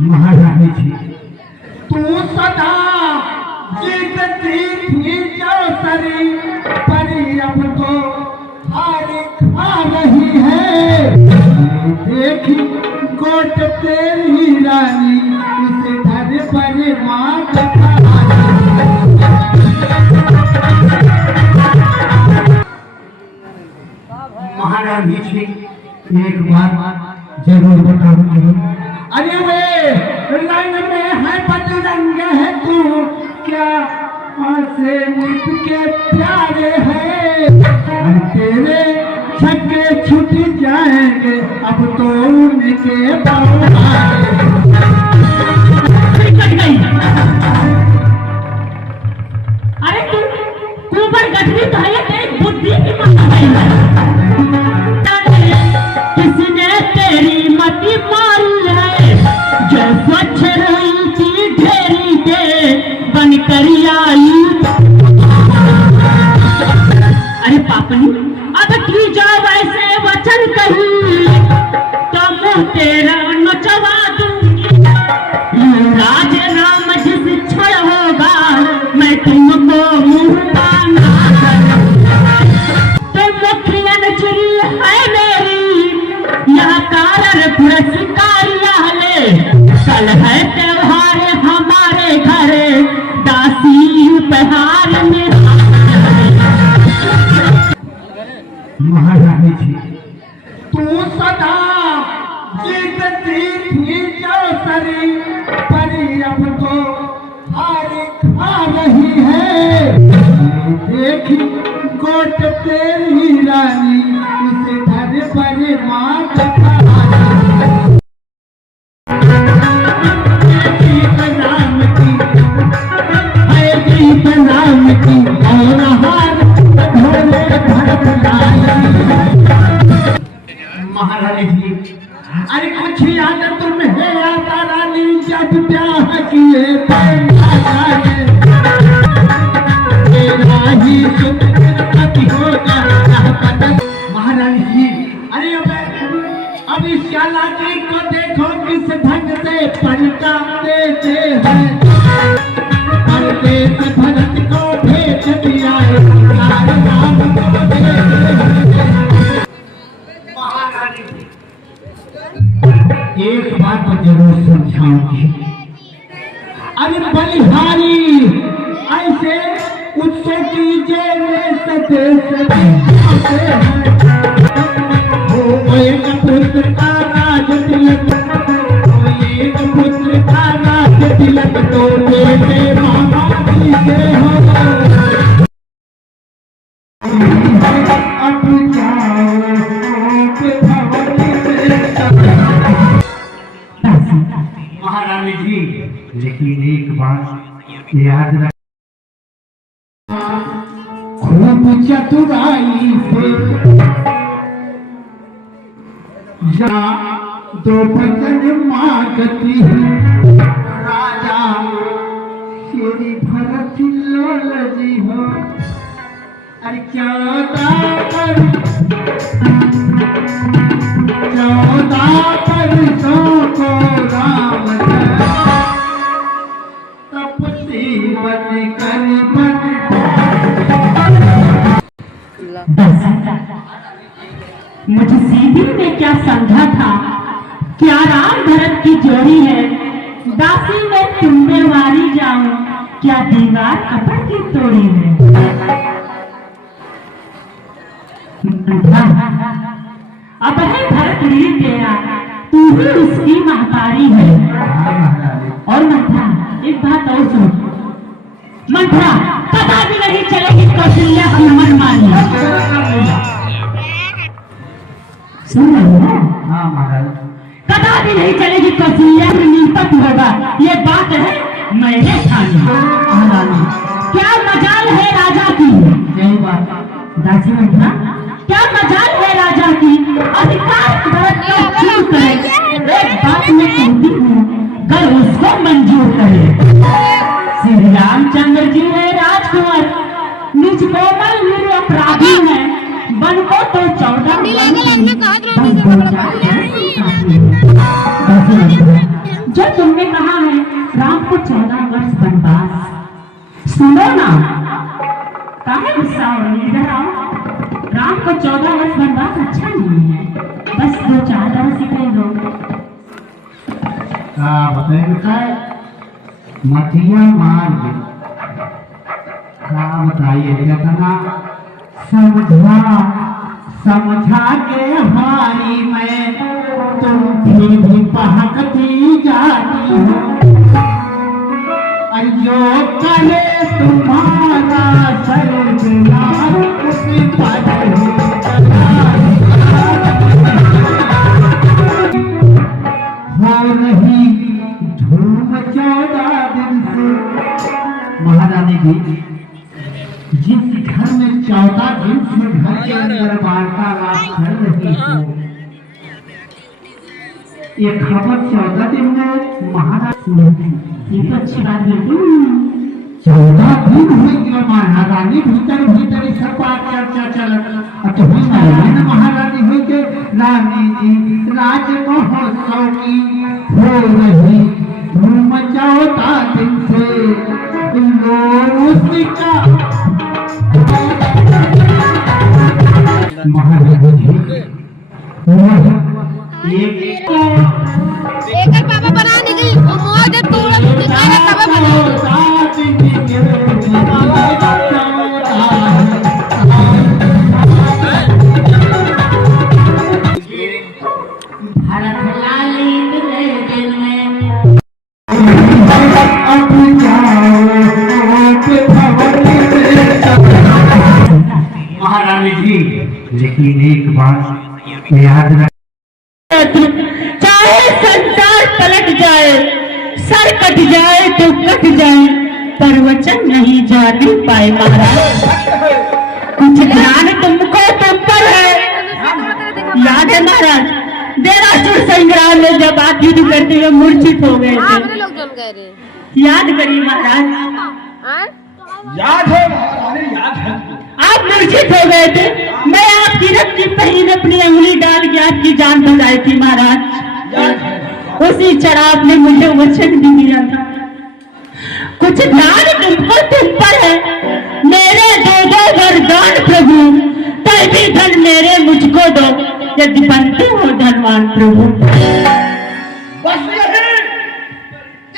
महारानी जी, तू सदा जीतती थी जो सरी, परी अब तो हार खा रही है। देखी कोट तेरी रानी, इस घर पर माँ कथा। महारानी जी, एक बात जरूर बताऊंगी। अरे वे रंग में है बदरंग है तू, क्या से मुझ के प्यारे है। तेरे छक्के छूट जाएंगे अब तो उनके पाँव। अरे तू पर गठरी तो है, तेरी बुद्धि की माता है। किसने तेरी मति मारी है, जो स्वच्छ रही थी ढेरी के बन कर आई। अरे पापनी, अब की जाओ वैसे वचन कही, तो मुँह तेरा नचवा दूंगी। राज नाम जिस क्षण होगा, मैं तुमको मुँह पाना। तो मुखियन चुरी है मेरी, यह कारण पुरस्कार ले। कल है त्योहार हमारे घर, दासी उपहार में। महारानी जी, तू सदा जीतती थी जो सरी, परी अब तो हार खा रही है। देखी कोट तेरी रानी, इस घर पर माँ कथा। गीत नाम की है, गीत नाम की और हार ढोले भरत लाई। महारानी जी, अरे कुछ याद तुम्हें आता रानी, जब ब्याह किए तेरा ही सुख होगा। महारानी जी, अरे अब इस चालाकी को देखो, किस ढंग से पलटा देते हैं। परदेश भरत को भेज दिया, राम को महारानी जी, एक बात तो जरूर समझाऊंगी। अरे बलिहारी ऐसे उत्सव कीजिए में सते हो। एक पुत्र का राज तिलक, एक पुत्र का राज तिलक, तो बेटे मामा जी के हो। अब जाओ महारानी जी, लेकिन एक बात याद रख, खूब चतुराई से जहाँ दो वचन मांगती राजा श्री भरत लाल जी हो। अरे 14 वर्षों को राम तपसी बन कर मुझे सीधी ने क्या समझा था, क्या राम भरत की जोड़ी है। दासी में तुम्बे वारी जाऊं, क्या दीवार कपड़ की तोड़ी है। अब है भरत लील तेरा, तू ही उसकी महतारी है। और मंथरा, एक बात और सुन मंथरा, पता भी नहीं चलेगी कौशल्या की मन मानी। सुन रही है? हाँ महाराज, पता भी नहीं चलेगी कौशल्या नीपत होगा, ये बात है मैंने ठानी। क्या मजाल है राजा की, यही बात दासी मंथरा, क्या मजाल है राजा की, अधिकार करे। एक बात मैं कहती हूँ, कर उसको मंजूर करे। श्री रामचंद्र जी है राजकुमार, निज कोमल वीर अपराधी है। बन को तो 14 बोलो ना, काहे गुस्सा हो रही है? इधर आओ। राम को 14 वर्ष वनवास अच्छा नहीं है, बस 2-4 वर्ष ही कह दो। का बताएंगे काय मटिया मार दे का बताइए कितना समझा के हमारी मैं तुम फिर भी बहकती जाती हो। अयो करे तुम्हारा सर्वनाश उसी पर हो रही धूम 14 दिन से। महारानी जी, जिस घर में 14 दिन से घर के अंदर वार्तालाप चल रही हो, ये खबर 14 दिन में महारानी, ये तो अच्छी बात बेटी। 14 दिन हुई कि महारानी भीतर भीतर इस सब बात चर्चा चलत। तो महारानी हुई के रानी जी राज महोत्सव की हो रही धूम 14 दिन से उसका महारानी जी एक पापा बना नहीं गई और मोर दे तोड़ दिखाया तब बना महारानी जी, लेकिन एक बात याद रख, चाहे संसार पलट जाए, सर कट जाए तो कट जाए, पर वचन नहीं जाने पाए महाराज। कुछ ध्यान तुमको तुम पर है। याद है महाराज, देरासुर संग्राम में जब आप युद्ध करते हुए मूर्छित हो गए थे, लोग जम गए रे। याद करिए महाराज। याद है महारानी, याद है। आप मूर्छित हो गए थे, मैं आपकी रक्त की पहिन अपनी अंगुली डाल के आपकी जान बचाई थी महाराज। उसी क्षण आपने मुझे वचन भी दिया था। कुछ ध्यान तुमको तुम पर है। मेरे दो वरदान प्रभु, तभी धन मेरे मुझको दो, यदि बनते हो धनवान प्रभु। बस यही,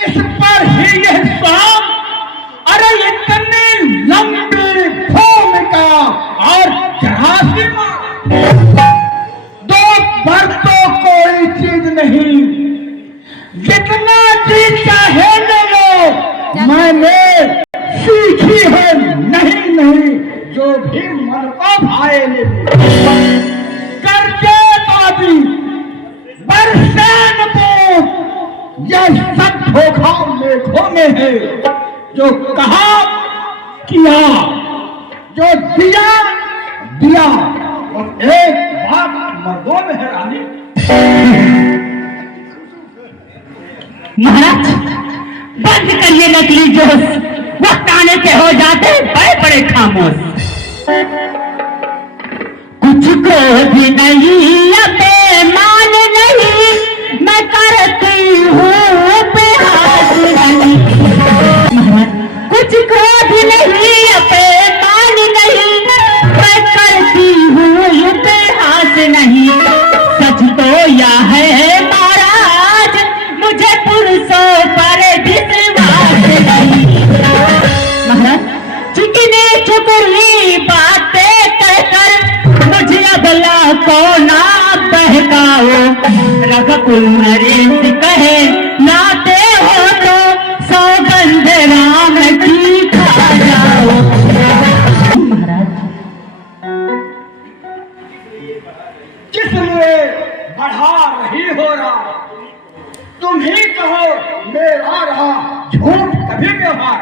इस पर ही यह शाम, अरे इतने लंबी भूमिका और जहाजिमा, 2 बार तो कोई चीज नहीं, जितना जी चाहे ले लो, मैंने सीखी है। नहीं, जो भी मन को भाए ले लो। कर्जेबाजी, बरसेनपुर, यह सब धोखा लेखों में है। जो कहा किया, जो दिया, और एक बात मर्दों में है रानी। महाराज बंद करिए नकली जोश, वक्त आने पे हो जाते बड़े बड़े खामोश। कुछ क्रोध नहीं, अभिमान नहीं, मैं करती हूँ प्रयास नहीं। महाराज कुछ क्रोध नहीं, अभिमान नहीं, मैं करती हूँ प्रयास नहीं। सच तो यह है महाराज, मुझे पुरुषों पर विश्वास नहीं। महाराज चिकने चुगली बातें कहकर मुझे अबला को ना बहकाओ। रघुकुल नरेश कहे नाते हो तो सौगंध राम की खा जाओ। महाराज किसलिए बढ़ा रही हो रहा, तुम ही कहो मेरा रहा झूठ कभी व्यवहार।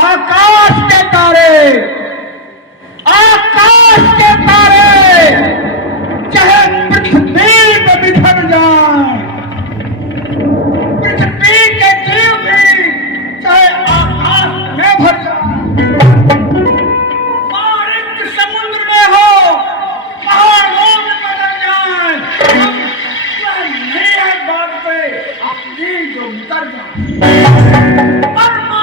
आकाश के तारे चाहे पृथ्वी पे बिखर जाए, पृथ्वी के जीव भी चाहे आकाश में भर जाए, बारिश समुद्र में हो, पहाड़ों में बदल जाए, नहीं है बात पे अपनी जो उतर जाए। परमात्मा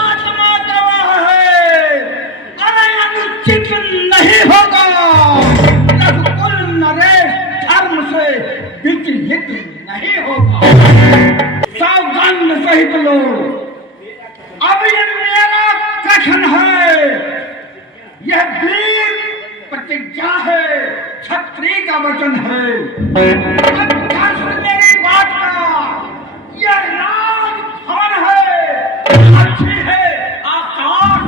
का वचन है। अब ध्यान सुन मेरी बात का, यह राजभवन है, अच्छी है आकाश,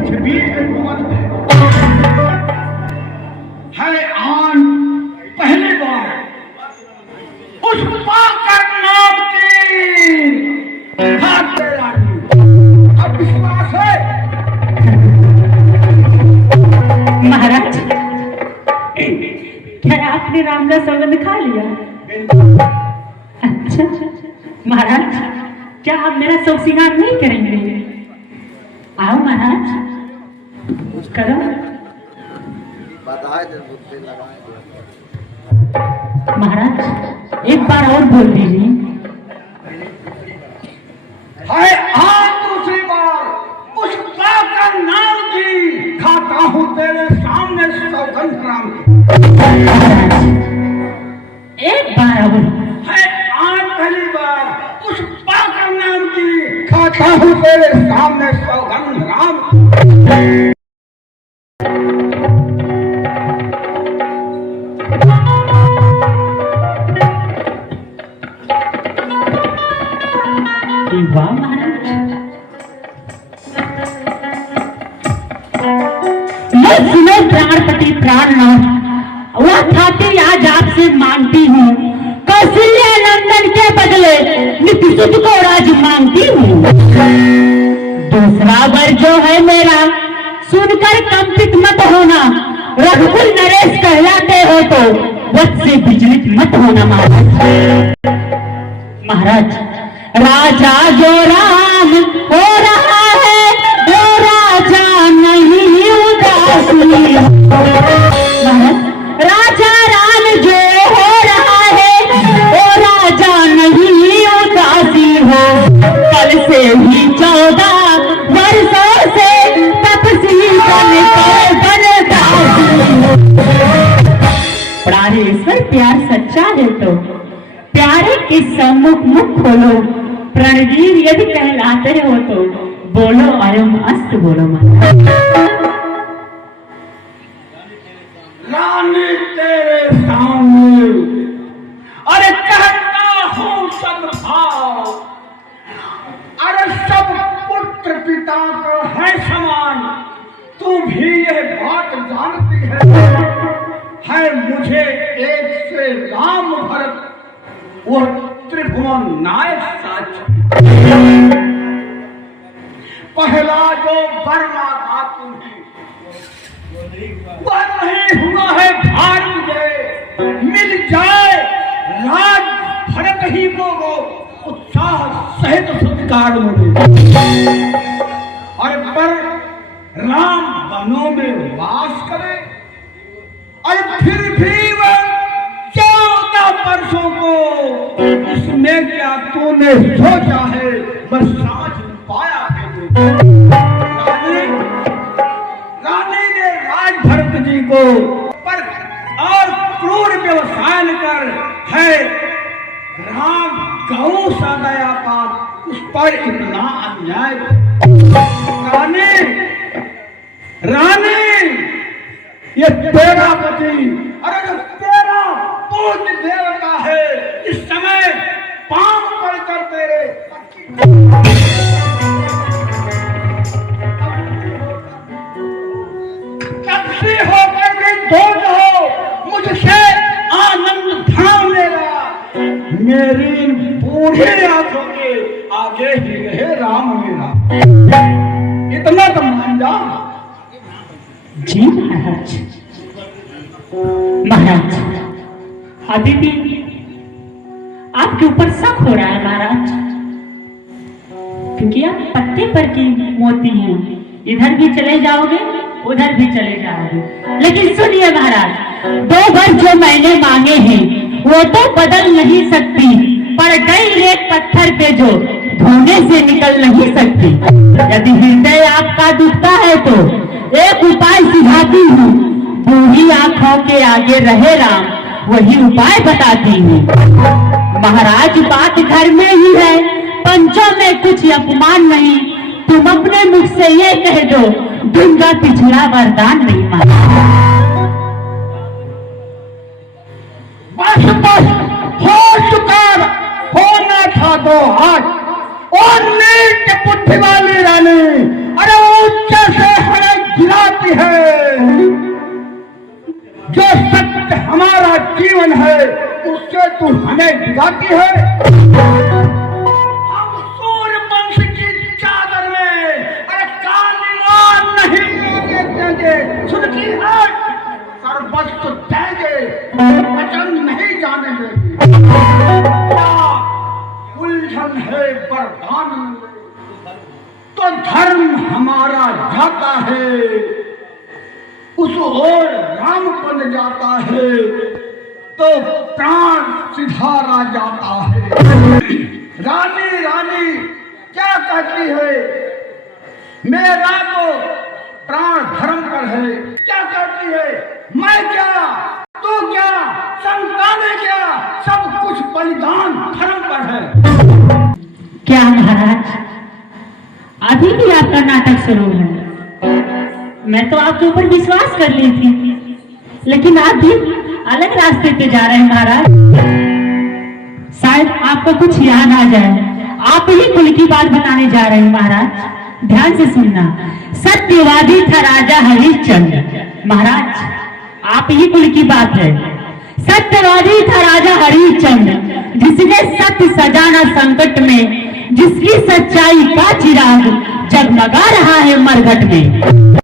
पृथ्वी के भवन है आन पहली बार उस पाकर नाम की हाथ पे लागी। अब विश्वास है महाराज, क्या आपने राम का सौगंध खा लिया? अच्छा महाराज, क्या आप मेरा शौक श्रृंगार नहीं करेंगे? आओ महाराज, करो। महाराज एक बार और बोल दीजिए। है आज दूसरी बार उस का नाम की खाता हूँ तेरे सामने सौगंध राम की। एक बार और है आज पहली बार उस का नाम की खाता हूँ तेरे सामने सौगंध राम की। वाह महाराज, मैं सुनो प्राणपति प्राणनाथ, वह खातिर आज आपसे मांगती हूँ, कौशल्या नंदन के बदले नित्य को राज मांगती हूँ। दूसरा वर जो है मेरा, सुनकर कंपित मत होना, रघुकुल नरेश कहलाते हो तो वत से विचलित मत होना महाराज। महाराज राजा जो राम हो रहा है, वो राजा नहीं उदासी। राजा राम जो हो रहा है, वो राजा नहीं उदासी हो। कल से ही 14 वर्षों से तपसी बनकर बनदासी। प्राणेश्वर प्यार सच्चा है तो प्यारे के सम्मुख मुख खोलो, प्रणवीर यदि कहलाते हो तो बोलो अरे मस्त बोलो महाराज। रानी तेरे सामने अरे कहता हूँ सब भाव, अरे सब पुत्र पिता का है समान, तू भी यह बात जानती है मुझे एक से राम भरत वो त्रिभुवन नायक साच। पहला जो वर मांगा तुम्हें वह नहीं हुआ है भार मुझे, मिल जाए राज भरत ही को उत्साह सहित सत्कार मुझे। और पर राम वनों में वास करे, और फिर भी वह 14 वर्षों को इसमें क्या तूने सोचा है, बस समझ पाया है। रानी ने राज भरत जी को पर और क्रूर व्यवसाय कर है राम गौ सा गया पाप, उस पर इतना अन्याय। रानी ये तेरा पति, अरे जो तेरा पूज्य देवता है, इस समय पाप पड़कर तेरे कब्जी होकर भी दूर हो, मुझसे आनंद धाम लेगा। मेरी बूढ़ी आंखों के आगे ही रहे राम मेरा, इतना तो मान जा। जी महाराज। महाराज अभी भी आपके ऊपर शक हो रहा है महाराज, क्योंकि आप पत्ते पर की मोती हैं, इधर भी चले जाओगे उधर भी चले जाओगे। लेकिन सुनिए महाराज, 2 वर जो मैंने मांगे हैं वो तो बदल नहीं सकती, पर गई रेत पत्थर पे जो धोने से निकल नहीं सकती। यदि हृदय आपका दुखता है तो एक उपाय सुझाती हूँ, बूढ़ी आंखों के आगे रहे राम, वही उपाय बताती हूँ। महाराज बात घर में ही है, पंचों में कुछ अपमान नहीं, तुम अपने मुख से ये कह दो, दूंगा पिछला वरदान नहीं माना। बस हो चुका होना था दो हाथ और नीच बुद्धि वाली रानी अरे ऊंचे से हमें गिराती है। जो सत्य हमारा जीवन है उससे तू हमें गिराती है। हम सूर्यवंश की चादर में अरे कालीमान नहीं लेके देंगे। सुन की है सर्वस्व देंगे वचन नहीं जाने देंगे। उलझन है वरदान तो धर्म हमारा जाता है उस ओर राम बन जाता है तो प्राण सिधारा जाता है। रानी रानी क्या कहती है मेरा तो प्राण धर्म पर है। क्या कहती है मैं क्या तू क्या संतानें क्या सब कुछ बलिदान धर्म पर है। क्या महाराज अभी भी आपका नाटक शुरू है? मैं तो आपके ऊपर विश्वास कर ली थी लेकिन आप भी अलग रास्ते पे जा रहे हैं महाराज। शायद आपको कुछ याद आ जाए। आप ही कुल की बात बताने जा रहे हैं महाराज। ध्यान से सुनना। सत्यवादी था राजा हरिश्चंद्र। महाराज आप ही कुल की बात है। सत्यवादी था राजा हरिश्चंद्र जिसने सत्य सजाना संकट में जिसकी सच्चाई का चिराग जगमगा रहा है मरघट में।